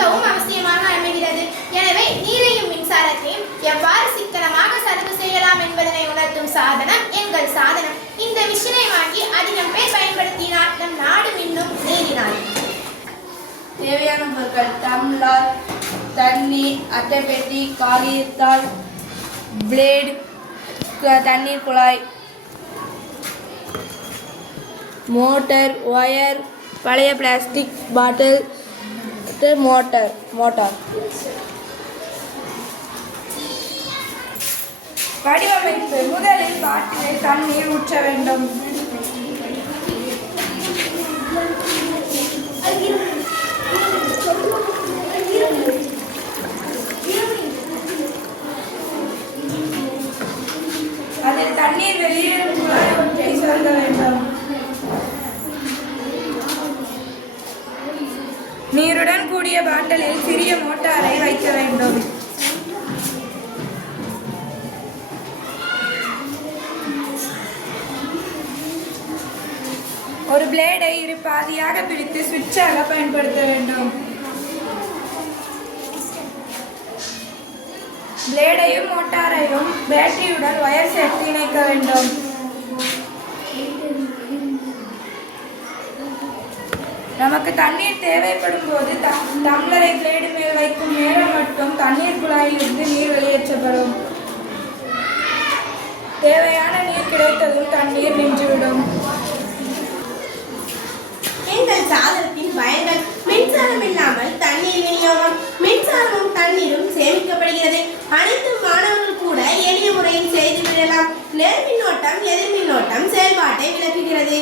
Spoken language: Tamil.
மிகவும் அவசியமாக அமைகிறது. எனவே நீரையும் மின்சாரத்தையும் எவ்வாறு சிக்கனமாக செலவு செய்யலாம் என்பதனை உணர்த்தும் சாதனம் எங்கள் சாதனம். இந்த மிஷினை வாங்கி அதிகம் பேர் பயன்படுத்தினால் நம் நாடு இன்னும் நீரினால். தேவையான பொருட்கள்: டம்ளர், தண்ணீர், அட்டைப்பெட்டி, காகிதத்தாள், பிளேடு, தண்ணீர் குழாய், மோட்டார், ஒயர், பழைய பிளாஸ்டிக் பாட்டில், மோட்டார். வடிவமைப்பு: முதலில் பாட்டிலில் தண்ணீர் ஊற்ற வேண்டும். அதில் தண்ணீர் வெளியேறும் குழாய் ஒன்றை சொருக வேண்டும். நீருடன் கூடிய பாட்டிலில் சிறிய மோட்டாரை வைக்க வேண்டும். ஒரு பிளேடை இரு பாதியாக பிரித்து சுவிட்சாக பயன்படுத்த வேண்டும். பிளேடையும் மோட்டாரையும் பேட்டரியுடன் ஒயர் சேர்த்து இணைக்க வேண்டும். நமக்கு தண்ணீர் தேவைப்படும் போது டம்ளரை பிளேடு மேல் வைக்கும் நேரம் மட்டும் தண்ணீர் குழாயில் இருந்து நீர் வெளியேற்றப்படும். தேவையான நீர் கிடைத்ததும் தண்ணீர் நின்றுவிடும். எங்கள் சாதனத்தின் பயன்கள்: மின்சாரம் இல்லாமல் தண்ணீர் விநியோகம், மின்சாரமும் தண்ணீரும் சேமிக்கப்படுகிறது. அனைத்து மாணவர்கள் கூட எளிய முறையில் செய்து விடலாம். நேர் மின்னோட்டம், எதிர் மின்னோட்டம் செயல்பாட்டை விளக்குகிறது.